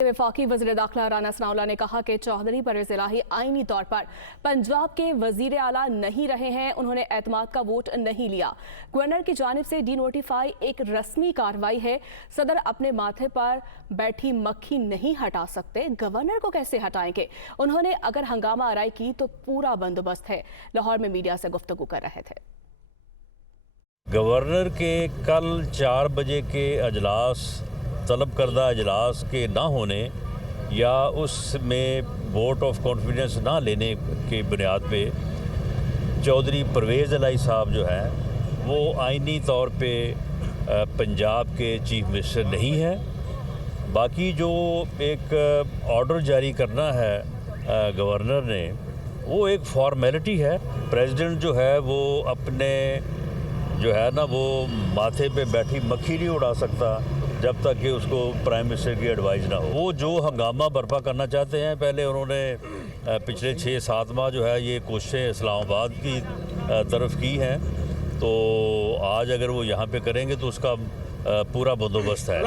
वफाकी वज़ीर दाखिला राना सनाउल्लाह ने कहा कि चौधरी परवेज़ इलाही आईनी तौर पर पंजाब के वज़ीर आला नहीं रहे हैं। उन्होंने एतमाद का वोट नहीं लिया। गवर्नर की जानिब से डीनोटिफाई एक रस्मी कार्रवाई है। सदर अपने माथे पर बैठी मक्खी नहीं हटा सकते, गवर्नर को कैसे हटाएंगे? उन्होंने अगर हंगामा आराई की तो पूरा बंदोबस्त है। लाहौर में मीडिया से गुफ्तगू कर रहे थे। गवर्नर के कल 4 बजे के अजलास, तलब करदा अजलास के ना होने या उसमें वोट ऑफ कॉन्फिडेंस ना लेने की बुनियाद पे चौधरी परवेज़ इलाही साहब जो है वो आइनी तौर पे पंजाब के चीफ मिनिस्टर नहीं है। बाकी जो एक ऑर्डर जारी करना है गवर्नर ने, वो एक फॉर्मेलिटी है। प्रेसिडेंट जो है वो अपने जो है ना वो माथे पे बैठी मक्खी नहीं उड़ा सकता जब तक कि उसको प्राइम मिनिस्टर की एडवाइस ना हो। वो जो हंगामा बर्पा करना चाहते हैं, पहले उन्होंने पिछले 6-7 माह जो है ये कोशिशें इस्लामाबाद की तरफ की हैं, तो आज अगर वो यहाँ पे करेंगे तो उसका पूरा बंदोबस्त है।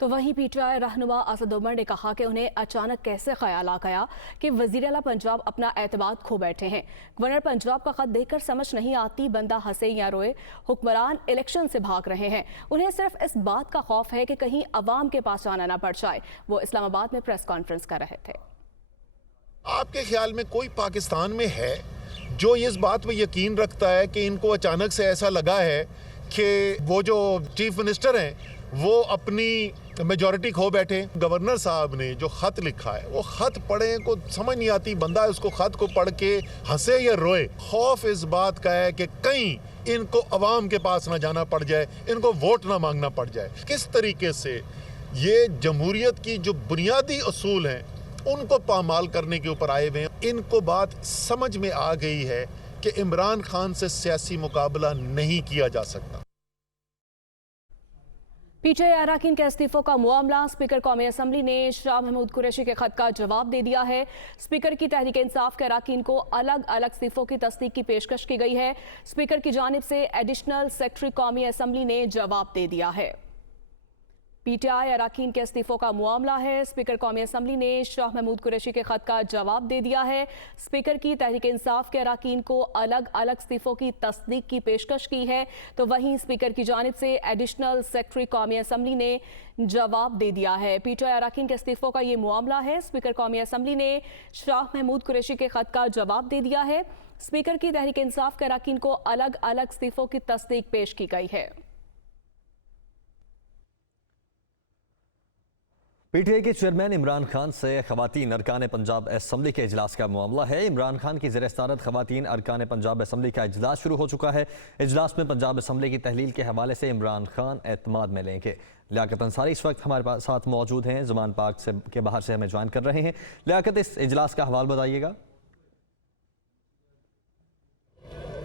तो वहीं पीटीआई रहनुमा असद उमर ने कहा कि उन्हें अचानक कैसे ख्याल आ गया कि वज़ीर आला पंजाब अपना एतमाद खो बैठे हैं। गवर्नर पंजाब का खत देखकर समझ नहीं आती बंदा हंसे या रोए। हुक्मरान इलेक्शन से भाग रहे हैं। उन्हें सिर्फ इस बात का खौफ है कि कहीं अवाम के पास जाना ना पड़ जाए। वो इस्लामाबाद में प्रेस कॉन्फ्रेंस कर रहे थे। आपके ख्याल में कोई पाकिस्तान में है जो इस बात पर यकीन रखता है कि इनको अचानक से ऐसा लगा है कि वो जो चीफ मिनिस्टर हैं वो अपनी मेजॉरिटी खो बैठे? गवर्नर साहब ने जो खत लिखा है वो खत पढ़े को समझ नहीं आती, बंदा उसको खत को पढ़ के हंसे या रोए। खौफ इस बात का है कि कहीं इनको अवाम के पास ना जाना पड़ जाए, इनको वोट ना मांगना पड़ जाए। किस तरीके से ये जमहूरियत की जो बुनियादी असूल हैं उनको पामाल करने के ऊपर आए हुए हैं। इनको बात समझ में आ गई है कि इमरान खान से सियासी मुकाबला नहीं किया जा सकता। पीटीआई अरकान के इस्तीफों का मामला, स्पीकर कौमी असम्बली ने शाह महमूद कुरैशी के खत का जवाब दे दिया है। स्पीकर की तहरीक इंसाफ के अरकान को अलग अलग इस्तीफों की तस्दीक की पेशकश की गई है। स्पीकर की जानिब से एडिशनल सेक्रेटरी कौमी असम्बली ने जवाब दे दिया है। पीटीआई अरकान के इस्तीफों का मामला है। स्पीकर कौमी असम्बली ने शाह महमूद कुरैशी के खत का जवाब दे दिया है। स्पीकर की तहरीक इंसाफ के अरकान को अलग अलग इस्तीफों की तस्दीक की पेशकश की है। तो वहीं स्पीकर की जानिब से एडिशनल सेक्रेटरी कौमी असम्बली ने जवाब दे दिया है। पीटीआई अरकान के इस्तीफों का ये मामला है। स्पीकर कौमी असम्बली ने शाह महमूद कुरैशी के खत का जवाब दे दिया है। स्पीकर की तहरीक इंसाफ के अरकान को अलग अलग इस्तीफों की तस्दीक पेश की गई है। पीटीआई के चेयरमैन इमरान खान से खवातीन अरकान पंजाब असम्बली के इजलास का मामला है। इमरान खान की ज़ेर सदारत खवातीन अरकान पंजाब असम्बली का इजलास शुरू हो चुका है। इजलास में पंजाब असम्बली की तहलील के हवाले से इमरान खान एतमाद में लेंगे। लियाकत अंसारी इस वक्त हमारे साथ मौजूद हैं, ज़मान पार्क से के बाहर से हमें ज्वाइन कर रहे हैं। लियाकत, इस इजलास का हवाल बताइएगा।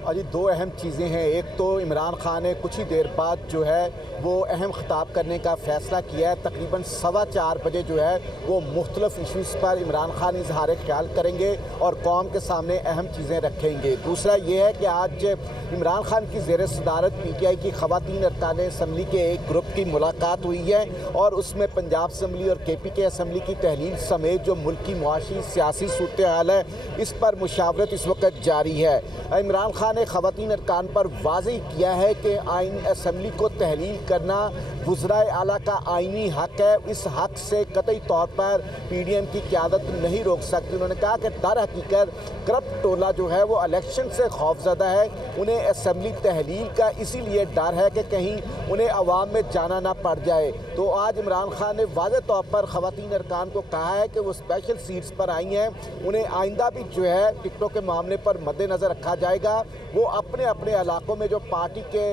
अजी दो अहम चीज़ें हैं। एक तो इमरान खान ने कुछ ही देर बाद जो है वो अहम खिताब करने का फ़ैसला किया है। तकरीबन 4:15 बजे जो है वो मुख्तलिफ इशूज़ पर इमरान खान इजहार ख्याल करेंगे और कौम के सामने अहम चीज़ें रखेंगे। दूसरा ये है कि आज इमरान खान की ज़ेर सदारत पीटीआई की खवातीन अरकान असम्बली के एक ग्रुप की मुलाकात हुई है और उसमें पंजाब असम्बली और KPK असम्बली की तहलील समेत जो मुल्क की मुआशी सियासी सूरत हाल है इस पर मुशावरत इस वक्त जारी है। इमरान खान ने खवातीन अरकान पर वाज़ेह किया है कि आइन असम्बली को तहलील करना वज़राए आला का आइनी हक है। इस हक से कतई तौर पर PDM की क़यादत नहीं रोक सकती। उन्होंने कहा कि दर हकीकत करप्ट टोला जो है वो इलेक्शन से खौफज़दा है। उन्हें असम्बली तहलील का इसीलिए डर है कि कहीं उन्हें अवाम में जाना ना पड़ जाए। तो आज इमरान खान ने वाज़ेह तौर पर खवातीन अरकान को कहा है कि वो स्पेशल सीट्स पर आई हैं, उन्हें आइंदा भी जो है टिकटों के मामले पर मद्देनज़र रखा जाएगा। वो अपने अपने इलाकों में जो पार्टी के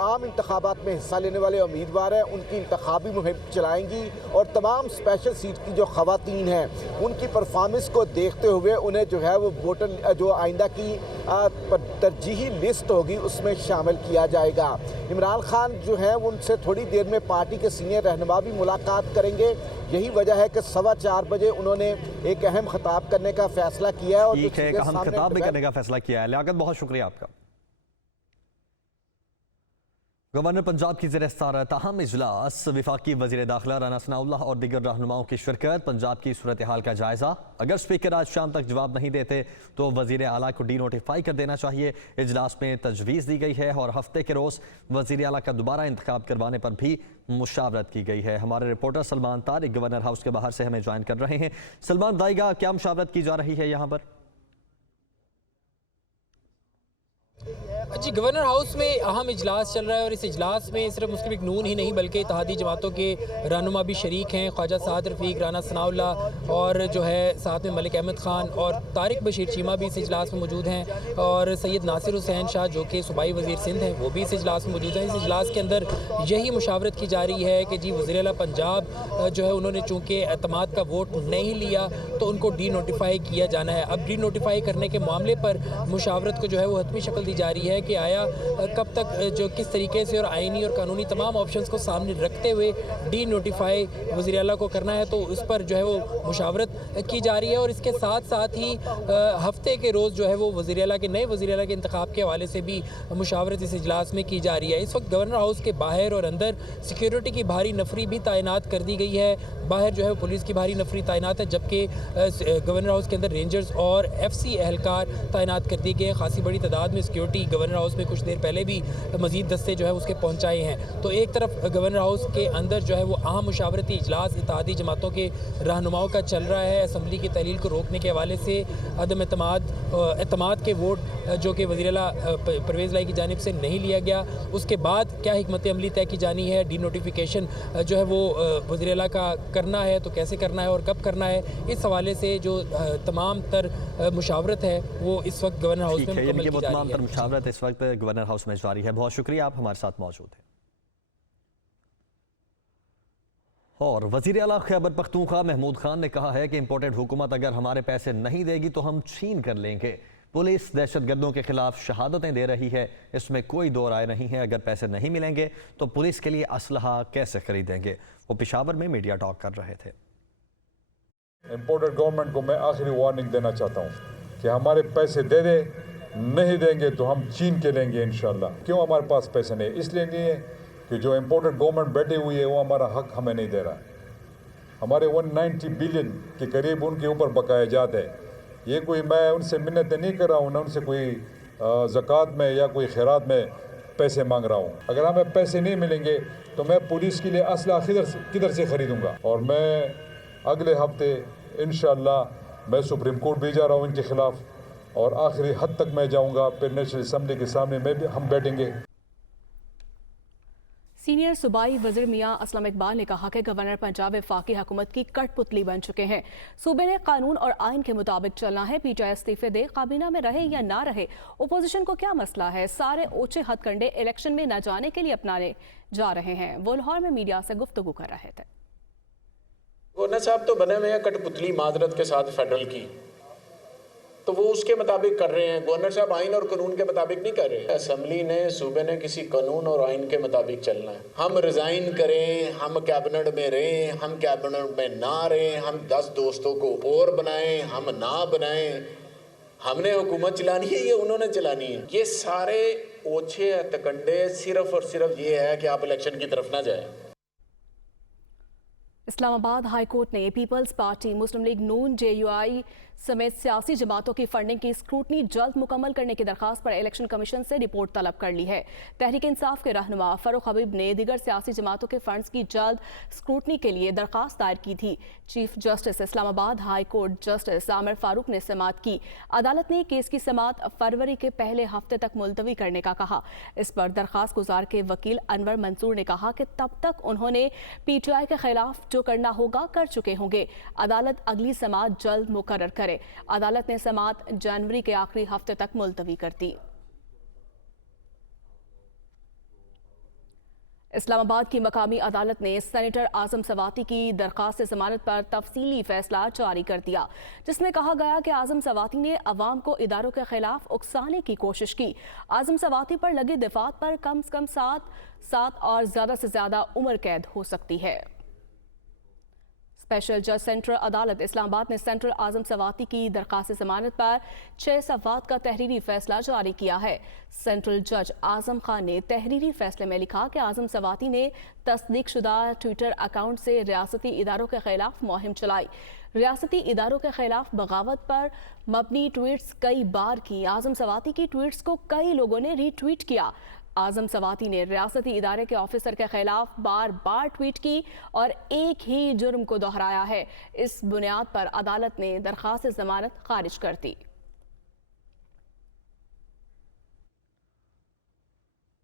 आम इंतखाबात में हिस्सा लेने वाले उम्मीदवार हैं उनकी इंतखाबी मुहिम चलाएंगी और तमाम स्पेशल सीट की जो खवातीन हैं उनकी परफॉर्मेंस को देखते हुए उन्हें जो है वो वोटर जो आइंदा की तरजीही लिस्ट होगी उसमें शामिल किया जाएगा। इमरान खान जो है उनसे थोड़ी देर में पार्टी के सीनियर रहनुमा भी मुलाकात करेंगे। यही वजह है कि 4:15 बजे उन्होंने एक अहम खिताब करने का फैसला किया है और ठीक है, एक अहम खिताब भी करने का फैसला किया है। लियाकत, बहुत शुक्रिया आपका। गवर्नर पंजाब की ज़ेर सदारत अहम इजलास, वफाकी वज़ीर दाखिला राना सनाउल्लाह और दीगर रहनुमाओं की शिरकत, पंजाब की सूरत हाल का जायज़ा। अगर स्पीकर आज शाम तक जवाब नहीं देते तो वज़ीर आला को डी नोटिफाई कर देना चाहिए। इजलास में तजवीज़ दी गई है और हफ्ते के रोज़ वज़ीर आला का दोबारा इंतखाब करवाने पर भी मुशावरत की गई है। हमारे reporter Salman Tariq governor house के बाहर से हमें ज्वाइन कर रहे हैं। सलमान, बताइएगा क्या मुशावरत की जा रही है यहाँ पर? जी, गवर्नर हाउस में अहम इजलास चल रहा है और इस इजलास में सिर्फ मुस्लिम लीग नून ही नहीं बल्कि इत्तेहादी जमातों के रहनुमा भी शरीक हैं। ख्वाजा साद रफ़ीक, राना सनाउल्लाह और जो है साथ में मलिक अहमद ख़ान और तारिक बशीर चीमा भी इस इजलास में मौजूद हैं और सैयद नासिर हुसैन शाह जो कि सूबाई वज़ीर सिंध हैं वो भी इस इजलास में मौजूद हैं। इस इजलास के अंदर यही मुशावरत की जा रही है कि जी वज़ीर आला पंजाब जो है उन्होंने चूँकि एतमाद का वोट नहीं लिया तो उनको डी नोटिफाई किया जाना है। अब डी नोटिफाई करने के मामले पर मुशावरत को जो है वो हतमी शक्ल दी जा रही है कि आया कब तक जो किस तरीके से और आईनी और कानूनी तमाम ऑप्शंस को सामने रखते हुए डी नोटिफाई वज़ीर आला को करना है, तो उस पर जो है वो मुशावरत की जा रही है। और इसके साथ साथ ही हफ्ते के रोज़ जो है वो वज़ीर आला के नए वज़ीर आला के इंतखाब के हवाले से भी मुशावरत इस इजलास में की जा रही है। इस वक्त गवर्नर हाउस के बाहर और अंदर सिक्योरिटी की भारी नफरी भी तैनात कर दी गई है। बाहर जो है पुलिस की भारी नफरी तैनात है जबकि गवर्नर हाउस के अंदर रेंजर्स और FC एहलकार तैनात कर दिए गए। खासी बड़ी तादाद में सिक्योरिटी गवर्नर हाउस में कुछ देर पहले भी मजीद दस्ते जो है उसके पहुंचाए हैं। तो एक तरफ गवर्नर हाउस के अंदर जो है वो अहम मुशावरती इजलास इत्तेहादी जमातों के रहनुमाओं का चल रहा है। असम्बली की तहलील को रोकने के हवाले से अदम एतमाद के वोट जो कि वज़ीर आला परवेज़ लाई की जानिब से नहीं लिया गया, उसके बाद क्या हिकमत अमली तय की जानी है, डी नोटिफिकेशन जो है वो वज़ीर आला का करना है तो कैसे करना है और कब करना है, इस हवाले से जो तमाम तर मुशावरत है वो इस वक्त गवर्नर हाउस में मुकम्मल की जा रही है। मुशावरत इस वक्त गवर्नर हाउस में जारी है। बहुत शुक्रिया, आप हमारे साथ मौजूद हैं। और वज़ीर आला खैबर पख्तूनख्वा महमूद खान ने कहा है कि इंपोर्टेड हुकूमत अगर हमारे पैसे नहीं देगी तो हम छीन कर लेंगे। पुलिस दहशतगर्दों के खिलाफ शहादतें दे रही है, इसमें कोई दो राय नहीं है। अगर पैसे नहीं मिलेंगे तो पुलिस के लिए असलहा कैसे खरीदेंगे? वो पेशावर में मीडिया टॉक कर रहे थे। इंपोर्टेड गवर्नमेंट को मैं आखिरी वार्निंग देना चाहता हूँ कि हमारे पैसे दे दे, नहीं देंगे तो हम छीन के लेंगे इंशाल्लाह। क्यों हमारे पास पैसे नहीं? इसलिए नहीं है कि जो इंपोर्टेड गवर्नमेंट बैठी हुई है वो हमारा हक हमें नहीं दे रहा। हमारे 190 बिलियन के करीब उनके ऊपर बकाया जात है। ये कोई मैं उनसे मिन्नतें नहीं कर रहा हूँ, ना उनसे कोई ज़कात में या कोई खैरात में पैसे मांग रहा हूँ। अगर हमें पैसे नहीं मिलेंगे तो मैं पुलिस के लिए असला किधर से ख़रीदूँगा? और मैं अगले हफ्ते इंशाअल्लाह मैं सुप्रीम कोर्ट भी जा रहा हूँ इनके ख़िलाफ़ और आखिरी हद तक मैं जाऊँगा। फिर नेशनल असम्बली के सामने हम बैठेंगे। सीनियर सूबाई वज़ीर मियां असलम इकबाल ने कहा कि गवर्नर पंजाब वफाकी हुकूमत की कठपुतली बन चुके हैं। सूबे ने कानून और आइन के मुताबिक चलना है। PTI इस्तीफे दे, काबीना में रहे या ना रहे, अपोजिशन को क्या मसला है? सारे ओछे हथकंडे इलेक्शन में न जाने के लिए अपनाने जा रहे हैं। वो लाहौर में मीडिया से गुफ्तगू कर रहे थे। गवर्नर साहब तो बने हुए हैं कठपुतली माजरत के साथ फेडरल की, तो वो उसके मुताबिक कर रहे हैं। गवर्नर साहब आइन और कानून के मुताबिक नहीं कर रहे। असम्बली ने सूबे ने किसी कानून और आइन के मुताबिक चलना है। हम रिजाइन करें, हम कैबिनेट में रहें, हम कैबिनेट में ना रहें, हम 10 दोस्तों को और बनाएं, हम ना बनाएं, हमने हुकूमत चलानी है या उन्होंने चलानी है? ये सारे ओछे हथकंडे सिर्फ और सिर्फ ये है कि आप इलेक्शन की तरफ ना जाएं। इस्लामाबाद हाई कोर्ट ने पीपल्स पार्टी, मुस्लिम लीग नून, JUI समेत सियासी जमातों की फंडिंग की स्क्रूटनी जल्द मुकम्मल करने की दरखास्त पर इलेक्शन कमीशन से रिपोर्ट तलब कर ली है। तहरीक इंसाफ के रहनुमा फरूख हबीब ने दीगर सियासी जमातों के फंड्स की जल्द स्क्रूटनी के लिए दरखास्त दायर की थी। Chief justice Islamabad high court justice Aamir Farooq ने समाअत की। अदालत ने केस की समाअत फरवरी के पहले हफ्ते तक मुलतवी करने का कहा। इस पर दरखास्त गुजार के वकील अनवर मंसूर ने कहा कि तब तक उन्होंने PTI के खिलाफ जो करना होगा कर चुके होंगे। अदालत अगली समाअत जल्द मुकर्रर करे। अदालत ने समाअत जनवरी के आखिरी हफ्ते तक मुलतवी कर दी। इस्लामाबाद की मकामी अदालत ने सेनेटर आजम सवाती की दरखास्त जमानत पर तफसीली फैसला जारी कर दिया, जिसमें कहा गया कि आजम सवाती ने अवाम को इदारों के खिलाफ उकसाने की कोशिश की। आजम सवाती पर लगे दफात पर कम से कम 7 और ज़्यादा से ज़्यादा उम्र कैद हो सकती है। स्पेशल जज सेंट्रल अदालत इस्लामाबाद ने सेंट्रल आजम सवाती की दरख्वास्त ज़मानत पर 6 सवात का तहरीरी फैसला जारी किया है। सेंट्रल जज आजम खान ने तहरीरी फैसले में लिखा कि आजम सवाती ने तस्दीक शुदा ट्विटर अकाउंट से रियासती इदारों के खिलाफ मुहिम चलाई। रियासती इदारों के खिलाफ बगावत पर मबनी ट्वीट्स कई बार की। आजम सवाती की ट्वीट्स को कई लोगों ने रीट्वीट किया। आजम सवाती ने रियासती इदारे के ऑफिसर के खिलाफ बार बार ट्वीट की और एक ही जुर्म को दोहराया है। इस बुनियाद पर अदालत ने दरख्वास्त जमानत खारिज कर दी।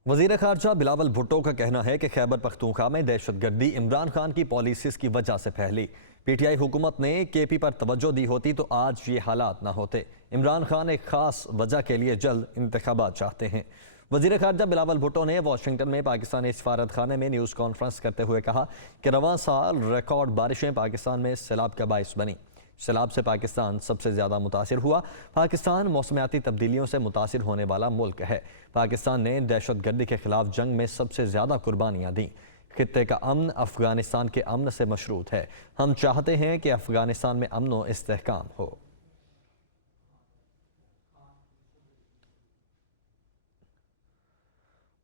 वज़ीर ख़ारजा बिलावल भुट्टो का कहना है कि खैबर पख्तूनख्वा में दहशतगर्दी इमरान खान की पॉलिसीज़ की वजह से फैली। पीटीआई हुकूमत ने केपी पर तवज्जो दी होती तो आज ये हालात ना होते। इमरान खान एक ख़ास वजह के लिए जल्द इंतखाबात चाहते हैं। वज़ीर ख़ारजा बिलावल भुट्टो ने वाशिंगटन में पाकिस्तानी सफारत खाने में न्यूज़ कॉन्फ्रेंस करते हुए कहा कि रवां साल रिकॉर्ड बारिशें पाकिस्तान में सैलाब का बाइस बनी। सैलाब से पाकिस्तान सबसे ज़्यादा मुतासिर हुआ। पाकिस्तान मौसमियाती तब्दीलियों से मुतासिर होने वाला मुल्क है। पाकिस्तान ने दहशतगर्दी के खिलाफ जंग में सबसे ज़्यादा कुर्बानियाँ दी। खित्ते का अमन अफ़गानिस्तान के अमन से मशरूत है। हम चाहते हैं कि अफ़गानिस्तान में अमन व इस्तेहकाम हो।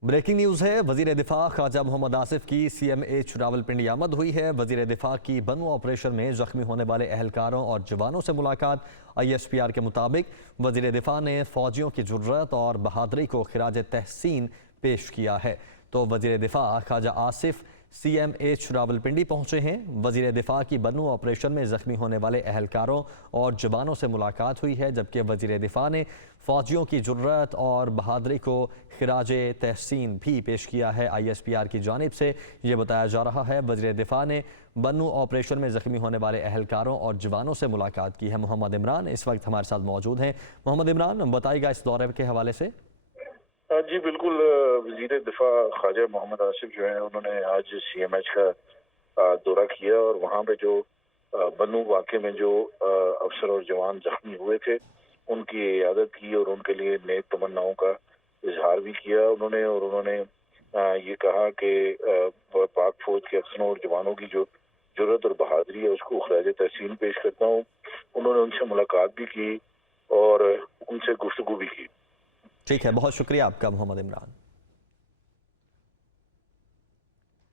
ब्रेकिंग न्यूज़ है। वज़ीर दिफा ख्वाजा मोहम्मद आसिफ की CMH रावलपिंडी आमद हुई है। वज़ीर दिफा की बनू ऑपरेशन में ज़ख्मी होने वाले एहलकारों और जवानों से मुलाकात। ISPR के मुताबिक वज़ीर दिफा ने फ़ौजियों की जुर्रत और बहादुरी को खिराज तहसीन पेश किया है। तो वज़ीर दिफा ख्वाजा आसिफ CMH रावलपिंडी पहुँचे हैं। वज़ीर दिफा की बनू ऑपरेशन में ज़ख्मी होने वाले एहलकारों और जवानों से मुलाकात हुई है, जबकि वज़ीर दिफा ने फ़ौजियों की जुर्रत और बहादुरी को खिराज तहसीन भी पेश किया है। ISPR की जानिब से ये बताया जा रहा है वज़ीर दिफा ने बनू ऑपरेशन में ज़ख्मी होने वाले एहलकारों और जवानों से मुलाकात की है। मोहम्मद इमरान इस वक्त हमारे साथ मौजूद हैं। मोहम्मद इमरान, बताइएगा इस दौरे के हवाले से। जी बिल्कुल, वज़ीर दिफा ख्वाजा मोहम्मद आसिफ जो है उन्होंने आज CMH का दौरा किया और वहाँ पे जो बनू वाक़े में जो अफसर और जवान जख्मी हुए थे उनकी इयादत की और उनके लिए नेक तमन्नाओं का इजहार भी किया उन्होंने ये कहा कि पाक फौज के अफसरों और जवानों की जो जुर्रत और बहादुरी है उसको खिराज तहसीन पेश करता हूँ। उन्होंने उनसे मुलाकात भी की और उनसे गुफ्तगू भी की। ठीक है, बहुत शुक्रिया आपका मोहम्मद इमरान।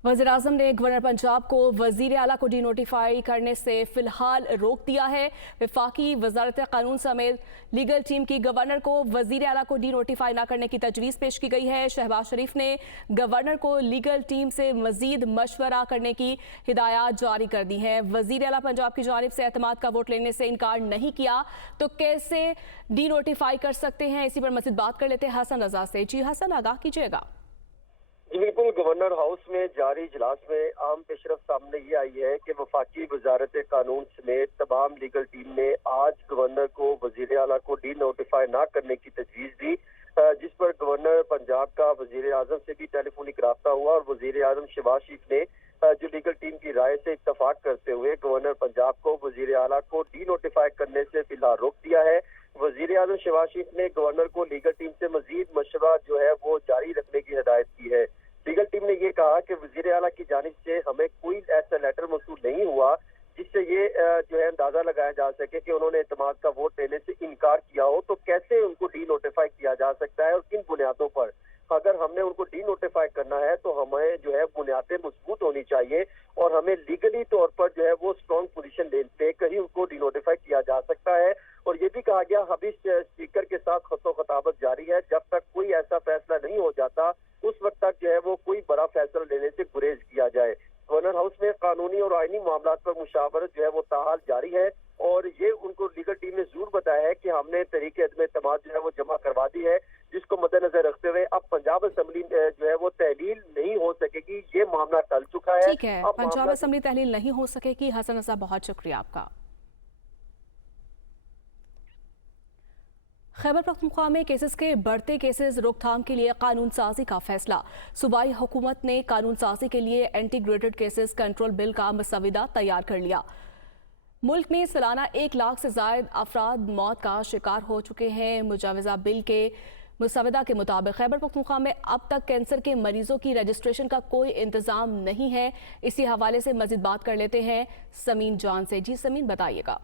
वज़ीर आज़म ने गवर्नर पंजाब को वज़ीर आला को डीनोटिफाई करने से फ़िलहाल रोक दिया है। वफाकी वज़ारत क़ानून समेत लीगल टीम की गवर्नर को वज़ीर आला को डीनोटिफाई न करने की तजवीज़ पेश की गई है। शहबाज शरीफ ने गवर्नर को लीगल टीम से मज़ीद मशवरा करने की हिदायत जारी कर दी हैं। वज़ीर आला पंजाब की जानिब से एतमाद का वोट लेने से इनकार नहीं किया तो कैसे डीनोटिफाई कर सकते हैं, इसी पर मज़ीद बात कर लेते हैं हसन रजा से। जी हसन, आगाह कीजिएगा। बिल्कुल, गवर्नर हाउस में जारी इजलास में अहम पेशरफ सामने ये आई है कि वफाकी वजारत कानून समेत तमाम लीगल टीम ने आज गवर्नर को वजीर आला को डी नोटिफाई ना करने की तजवीज़ दी, जिस पर गवर्नर पंजाब का वजीर आजम से भी टेलीफोनिक राब्ता हुआ और वजीर आजम शहबाज शरीफ ने जो लीगल टीम की राय से इत्तफाक करते हुए गवर्नर पंजाब को वजीर आला को डी नोटिफाई करने से फिलहाल रोक दिया है। वजीर आजम शहबाज शरीफ ने गवर्नर को लीगल टीम से मजीद मशवरा जो है वो जारी रखने की हिदायत की है। लीगल टीम ने ये कहा कि वजीर आला की जानिब से हमें कोई ऐसा लेटर मौसूल नहीं हुआ जिससे ये जो है अंदाजा लगाया जा सके कि उन्होंने एतमाद का वोट लेने से इनकार किया हो, तो कैसे उनको डी नोटिफाई किया जा सकता है और किन बुनियादों पर। अगर हमने उनको डी नोटिफाई करना है तो हमें जो है बुनियादें मजबूत होनी चाहिए और हमें लीगली तौर पर जो है वो स्ट्रॉन्ग पोजीशन लेकर ही उनको डी नोटिफाई किया जा सकता है। और ये भी कहा गया अभी स्पीकर के साथ खतो खताबत जारी है, जब तक कोई ऐसा फैसला नहीं हो जाता उस वक्त तक जो है वो कोई बड़ा फैसला लेने से गुरेज किया जाए। गवर्नर हाउस में कानूनी और आईनी मामलात पर मुशावरत जो है वो ताहाल जारी है और ये उनको लीगल टीम ने जरूर बताया है कि हमने तरीके अदम एतमाद जो है वो जमा करवा दी है, जिसको मद्देनजर रखते हुए अब पंजाब असम्बली जो है वो तहलील नहीं हो सकेगी। ये मामला टल चुका है। ठीक है, पंजाब असम्बली तहलील नहीं हो सकेगी। हसन रजा, बहुत शुक्रिया आपका। खैबर पख्तूनख्वा में केसेस के बढ़ते केसेस रोकथाम के लिए कानून साजी का फैसला। सूबाई हुकूमत ने कानून साजी के लिए इंटीग्रेटेड केसेस कंट्रोल बिल का मसविदा तैयार कर लिया। मुल्क में सालाना 1 लाख से ज़ायद अफराद मौत का शिकार हो चुके हैं। मुजावजा बिल के मुसवदा के मुताबिक खैबर पख्तूनख्वा में अब तक कैंसर के मरीजों की रजिस्ट्रेशन का कोई इंतजाम नहीं है। इसी हवाले से मजीद बात कर लेते हैं समीन जान से। जी समीन, बताइएगा।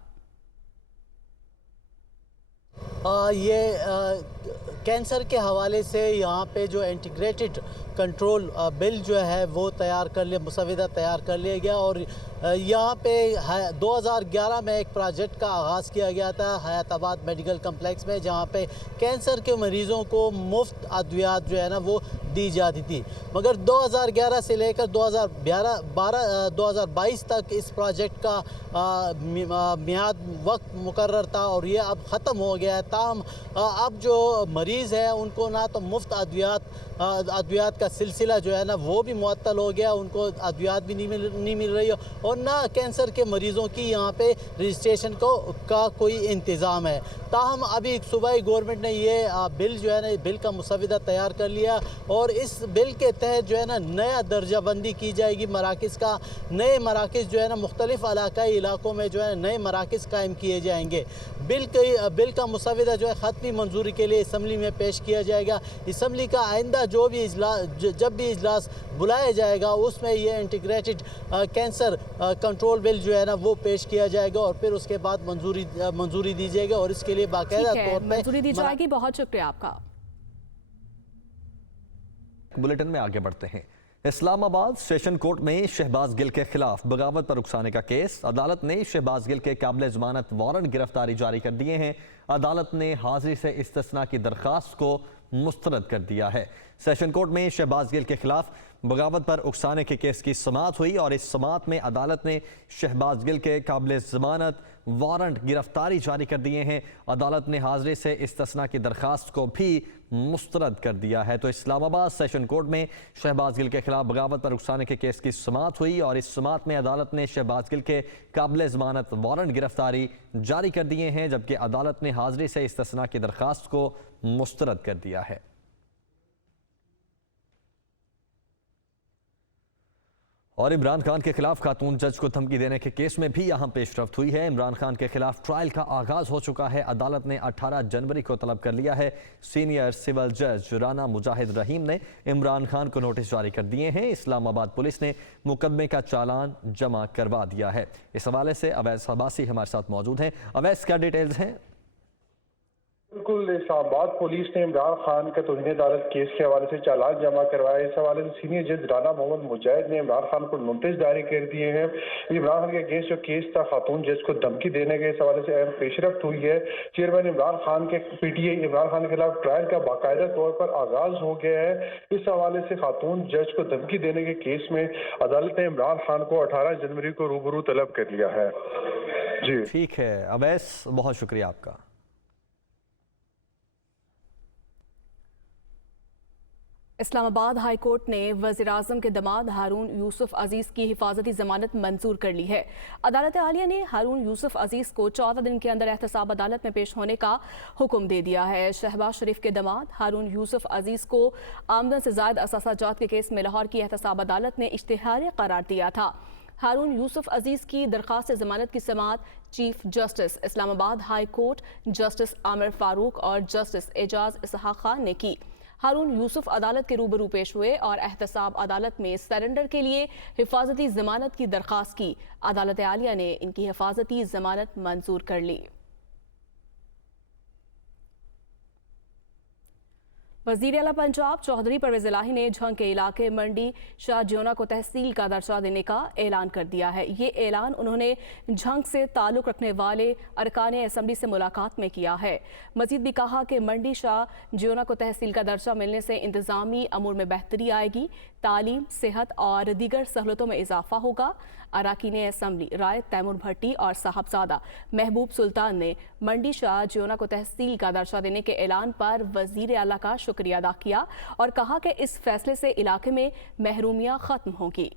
कैंसर के हवाले से यहाँ पे जो इंटीग्रेटेड कंट्रोल बिल जो है वो तैयार कर लिया, मुसवदा तैयार कर लिया गया और यहाँ पे 2011 में एक प्रोजेक्ट का आगाज़ किया गया था हयाताबाद मेडिकल कम्प्लेक्स में, जहाँ पे कैंसर के मरीज़ों को मुफ्त अद्वियात जो है ना वो दी जाती थी। मगर 2011 से लेकर 2022 तक इस प्रोजेक्ट का मियाद वक्त मुकर्रर था और ये अब ख़त्म हो गया है। ताहम अब जो मरीज़ है उनको ना तो मुफ्त अद्वियात का सिलसिला जो है ना वो भी मुअत्तल हो गया, उनको अद्वियात भी नहीं मिल रही है और ना कैंसर के मरीज़ों की यहाँ पे रजिस्ट्रेशन का कोई इंतज़ाम है। ताहम अभी सुबह ही गवर्नमेंट ने ये बिल जो है ना बिल का मुसवदा तैयार कर लिया और इस बिल के तहत जो है ना नया दर्जा बंदी की जाएगी मराकज़ का। नए मराकज़ जो है ना मुख्तलिफ इलाकाई इलाकों में जो है नए मराकज़ कायम किए जाएंगे। बिल का मुसवदा जो है ख़त्मी मंजूरी के लिए असम्बली में पेश किया जाएगा। असम्बली का आइंदा जब भी इजलास बुलाया जाएगा उसमें ये इंटीग्रेटेड कैंसर कंट्रोल बिल जो है ना वो पेश किया जाएगा और फिर उसके बाद मंजूरी दी जाएगी और इसके लिए बाकायदा तौर पर मंजूरी दी जाएगी। बहुत शुक्रिया आपका। बुलेटिन में आगे बढ़ते हैं। इस्लामाबाद सेशन कोर्ट में शहबाज गिल के खिलाफ बगावत पर उकसाने का केस। अदालत ने शहबाज गिल के काबिल ज़मानत वारंट गिरफ्तारी जारी कर दिए हैं। अदालत ने हाजिरी से इस्तिस्ना की दरख्वास्त को मुस्तरद कर दिया है। सेशन कोर्ट में शहबाज गिल के खिलाफ बगावत पर उकसाने के केस की समाअत हुई और इस समाअत में अदालत ने शहबाज गिल के काबिल ज़मानत वारंट गिरफ्तारी जारी कर दिए हैं। अदालत ने हाजिरी से इस्तिस्ना की दरख्वास्त को भी मुस्तरद कर दिया है। तो इस्लामाबाद सेशन कोर्ट में शहबाज गिल के खिलाफ बगावत पर उकसाने के केस की समाअत हुई और इस समाअत में अदालत ने शहबाज गिल के काबिल ज़मानत वारंट गिरफ्तारी जारी कर दिए हैं, जबकि अदालत ने हाजिरी से इस्तिस्ना की दरख्वास्त को मुस्तरद कर दिया है। और इमरान खान के खिलाफ खातून जज को धमकी देने के केस में भी यहां पेशरफ्त हुई है। इमरान खान के खिलाफ ट्रायल का आगाज हो चुका है। अदालत ने 18 जनवरी को तलब कर लिया है। सीनियर सिविल जज राना मुजाहिद रहीम ने इमरान खान को नोटिस जारी कर दिए हैं। इस्लामाबाद पुलिस ने मुकदमे का चालान जमा करवा दिया है। इस हवाले से अवैस अब्बासी हमारे साथ मौजूद हैं। अवैस, क्या डिटेल्स हैं? बिल्कुल, इस्लामाबाद पुलिस ने इमरान खान का तौहीन अदालत केस के हवाले से चालान जमा करवाया। इस हवाले से सीनियर जज राना मोहम्मद मुजाहिद ने इमरान खान को नोटिस जारी कर दिए हैं। इमरान खान के अगेंस्ट जो केस था खातून जज को धमकी देने के, इस हवाले से अहम पेशरफ्त हुई है। चेयरमैन इमरान खान के पीटीआई इमरान खान के खिलाफ ट्रायल का बाकायदा तौर पर आगाज हो गया है। इस हवाले से खातून जज को धमकी देने के केस में अदालत ने इमरान खान को 18 जनवरी को रूबरू तलब कर लिया है। जी ठीक है अवैस, बहुत शुक्रिया आपका। इस्लामाबाद हाई कोर्ट ने वज़ीर-ए-आज़म के दामाद हारून यूसुफ अजीज़ की हिफाजती ज़मानत मंजूर कर ली है। अदालत आलिया ने हारून यूसुफ अजीज़ को 14 दिन के अंदर एहतसाब अदालत में पेश होने का हुक्म दे दिया है। शहबाज शरीफ के दामाद हारून यूसुफ अजीज़ को आमदन से ज़ायद असासाजात के केस में लाहौर की एहतसाब अदालत ने इश्तिहारी करार दिया था। हारून यूसुफ अजीज़ की दरख्वास्त ज़मानत की समाअत chief justice Islamabad high court justice Aamir Farooq और जस्टिस एजाज इसहाक खान ने की। हारून यूसुफ अदालत के रूबरू पेश हुए और एहतसाब अदालत में सरेंडर के लिए हिफाजती ज़मानत की दरख्वास्त की। अदालत आलिया ने इनकी हिफाजती ज़मानत मंजूर कर ली। वज़ीर आला पंजाब चौधरी परवेज़ इलाही ने झंग के इलाके मंडी शाह ज्योना को तहसील का दर्जा देने का ऐलान कर दिया है। ये ऐलान उन्होंने झंग से ताल्लुक़ रखने वाले अरकान असम्बली से मुलाकात में किया है। मज़ीद भी कहा कि मंडी शाह ज्योना को तहसील का दर्जा मिलने से इंतज़ामी अमूर में बेहतरी आएगी, तालीम, सेहत और दीगर सहूलतों में इजाफा होगा। अरकान असम्बली राय तैमूर भट्टी और साहबजादा महबूब सुल्तान ने मंडी शाह ज्योना को तहसील का दर्जा देने के ऐलान पर वज़ीर आला का शुक्रिया अदा किया और कहा कि इस फैसले से इलाके में महरूमियां खत्म होंगी।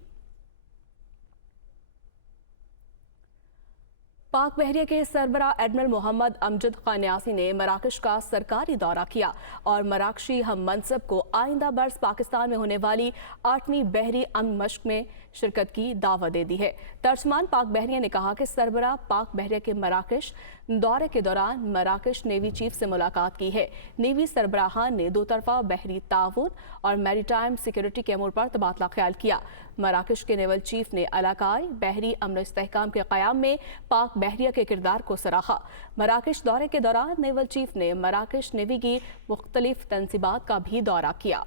पाक बहरिया के सरबरा एडमिरल मोहम्मद अमजद क़यासी ने मराकश का सरकारी दौरा किया और मराकशी हम मनसब को आइंदा बरस पाकिस्तान में होने वाली 8वीं बहरी अमन मश्क में शिरकत की दावत दे दी है। तर्जमान पाक बहरिया ने कहा कि सरबरा पाक बहरिया के मराकश दौरे के दौरान मराकश नेवी चीफ से मुलाकात की है। नेवी सरबराहान ने दो तरफा बहरी ताउन और मैरीटाइम सिक्योरिटी के अमूर पर तबादला ख्याल किया। मराकश के नेवल चीफ ने इलाकाई बहरी अमन इस्तेहकाम के क़याम में पाक बहरिया के किरदार को सराहा। मराकश दौरे के दौरान नेवल चीफ ने मराकश नेवी की मुख्तलिफ तंसीबात का भी दौरा किया।